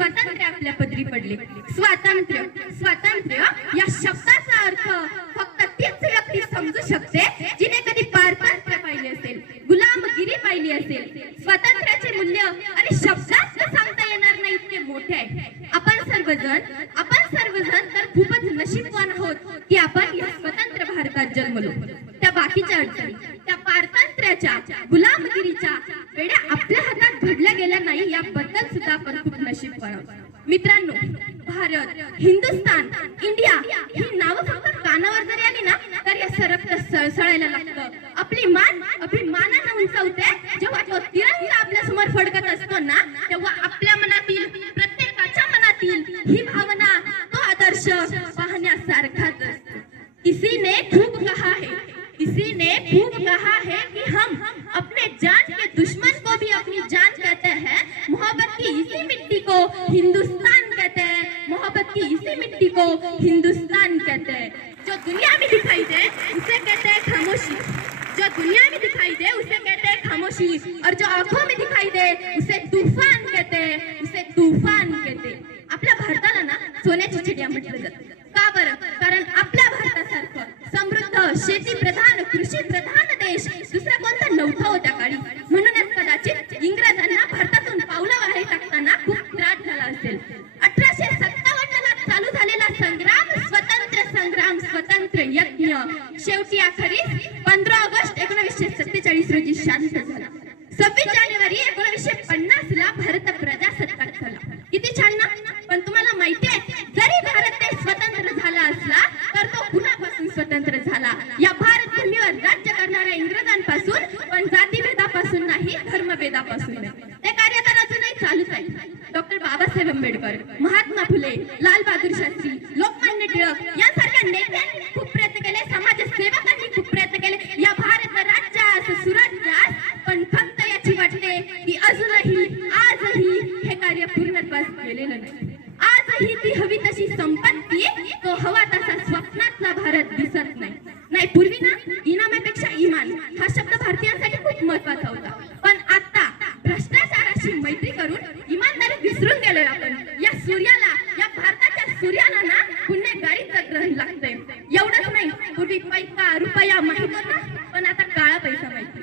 स्वातंत्र्य आपल्या पदरी पडले। स्वातंत्र्य स्वातंत्र्य या शब्दाचा अर्थ फक्त तीच व्यक्ती समजू शकते जिने कधी पारतंत्र्य पाहिले असेल, गुलामगिरी पाहिली असेल। स्वातंत्र्याचे मूल्य आणि शब्दात सांगता येणार नाही इतके मोठे आहे। आपण सर्वजण तर खूपच नशीबवान आहोत की आपण या स्वतंत्र भारतात जन्मलो। त्या बाकीच्या अडचणी, त्या पारतंत्र्याच्या, गुलामगिरीच्या वेळा आपल्या हातात घडल्या गेल्या नाही याबद्दल सुद्धा आपण खूप नशीबवान आहोत। मित्रांनो, भारत, हिंदुस्तान, इंडिया ही नावं फक्त कानावर जरी आली ना तर या सरकत सळसळायला लागतं। आपली मान अभिमानाने उंचावते। जेव्हा तो तिरंगा आपल्या समोर फडकत असतो ना तेव्हा आपल्या मनातील, प्रत्येकाच्या मनातील ही भावना, तो आदर्श पाहण्यासारखाच असतो। किसी ने खूब कहा है कि हम अपने जान के दुश्मन को भी अपनी जान कहते हैं। मोहब्बत की इसी मिट्टी को हिंदुस्तान कहते हैं। मोहब्बत की इसी मिट्टी को हिंदुस्तान कहते हैं। जो दुनिया में दिखाई दे उसे कहते हैं खामोशी, जो दुनिया में दिखाई दे उसे कहते हैं खामोशी, और जो आंखों में दिखाई दे उसे तूफान कहते हैं, उसे तूफान कहते हैं। आपल्या भारताला ना सोन्याची चिडिया म्हटलं जातं। का बरं? कारण आपल्या भारतासारखं समृद्ध, शेती प्रधान, कृषी प्रधान देश दुसरा कोणता नव्हता हो त्या काळी। म्हणूनच कदाचित इंग्रजांना भारतातून पावलं बाहेर टाकताना खूप त्रास झाला असेल। 1857 ला चालू झालेला संग्राम, स्वतंत्र यज्ञ शेवटी अखेरीस 15 ऑगस्ट 1947 रोजी शांत झाला। 26 जानेवारी 1950 ला भारत प्रजासत्ताक झाला। किती छान ना? पण तुम्हाला माहिती आहे, जरी भारत देश स्वतंत्र झाला असला तर तो कुणापासून स्वतंत्र झाला? या भारत भूमीवर राज्य करणाऱ्या इंग्रजांपासून, पण जातीभेदापासून नाही, धर्मभेदापासून नाही। ते कार्य तर अजूनही चालूच आहे। डॉक्टर बाबासाहेब आंबेडकर, महात्मा फुले, लाल बहादूर शास्त्री, लोकमान्य टिळक यांसारख्या नेत्यांनी खूप प्रयत्न केले, समाजसेवकांनी खूप प्रयत्न केले या भारत राज्यास, सुराज्यास, पण खंत याची वाटते की आजही हे कार्य पूर्णत्वास गेलेलं नाही। आजही ती हवी तशी संपत्ती, तो हवा तसा स्वप्नातला भारत दिसत नाही। पूर्वी ना इनामापेक्षा इमान हा शब्द भारतीयांसाठी खूप महत्वाचा होता, पण आता भ्रष्टाचाराशी मैत्री करून इमानदारी विसरून गेलोय आपण। या सूर्याला, या भारताच्या सूर्याला ना गुन्हेगारीचं ग्रहण लागतंय। एवढंच नाही, पूर्वी पैसा रुपया माहित होता, पण आता काळा पैसा माहिती।